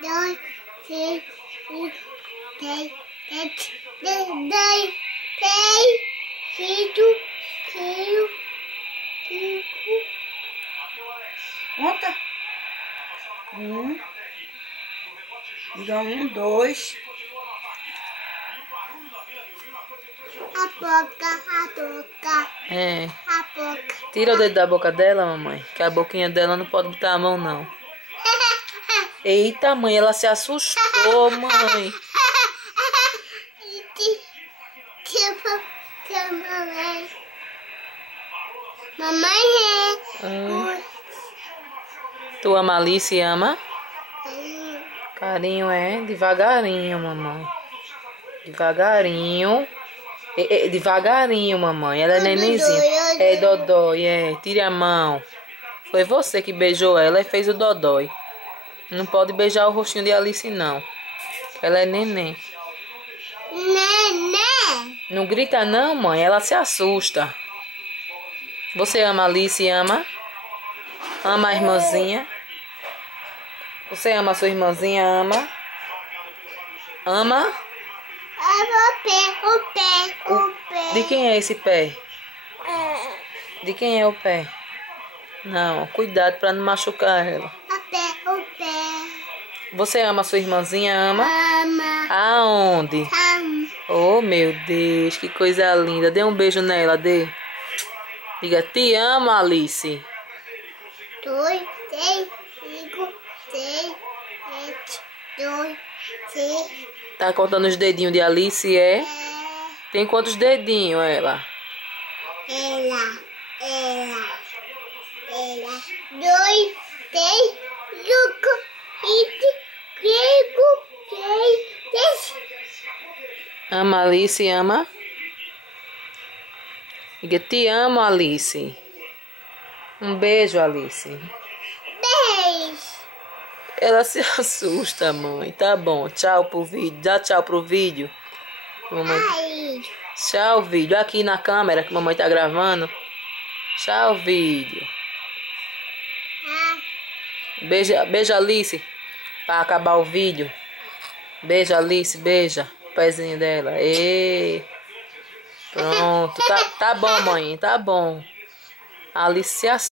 dois, três, Conta. Diga 1, 2. a boca, É. a boca. Tira o dedo da boca dela, mamãe. Que a boquinha dela não pode botar a mão, não. Eita, mãe, ela se assustou, mãe. Mamãe Tu ama a Alice e ama? é. Carinho é devagarinho, mamãe. Devagarinho. Devagarinho, mamãe. Ela é nenenzinha. É dodói, é. Tire a mão. Foi você que beijou ela e fez o dodói. Não pode beijar o rostinho de Alice, não. Ela é neném. Neném. Não grita não, mãe. Ela se assusta. Você ama a Alice e ama? Ama a irmãzinha? Você ama a sua irmãzinha? Ama? Ama? O pé. De quem é esse pé? De quem é o pé? Não, cuidado pra não machucar ela. O pé. Você ama a sua irmãzinha? Ama? Ama. Aonde? Oh, meu Deus, que coisa linda. Dê um beijo nela, dê. Diga, te amo, Alice. 2, 3, 5, 6, 7, 2, 6. Tá contando os dedinhos de Alice, é? Tem quantos dedinhos ela? Ela. 2, 3, 5, 6, 10. Ama Alice, ama? Diga, te amo, Alice. Um beijo, Alice. Beijo. Ela se assusta, mãe. Tá bom, tchau pro vídeo. Dá tchau pro vídeo. Mamãe. Ai. Tchau, vídeo. Aqui na câmera que a mamãe tá gravando. Tchau, vídeo. Beija Alice. Pra acabar o vídeo. Beija Alice, beija. O pezinho dela. E pronto. Tá bom, mãe. Tá bom. A Alice se assusta.